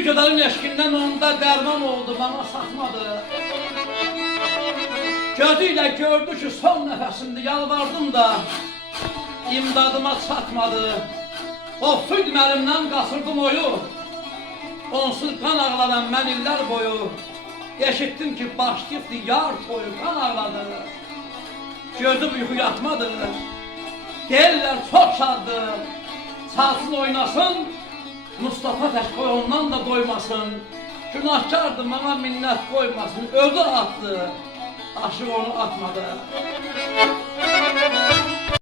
Bir kadar eşkinden onda derman oldu, bana satmadı. Gözüyle gördü ki son nefesimdi, yalvardım da imdadıma çatmadı. Qopsuydu əlimdən, qaçırdım oyu. Onsuz qan ağladan mən illər boyu. Eşitdim ki başlayıbdı yar toyu, qan ağladı. Gözüm yuxu yatmadı. Deyirlər çox şaddı. Çalsın oynasın, Mustafa Təşkoy ondan da doymasın. Günahkardı, bana minnət qoymasın. Özü attı, aşıq onu atmadı.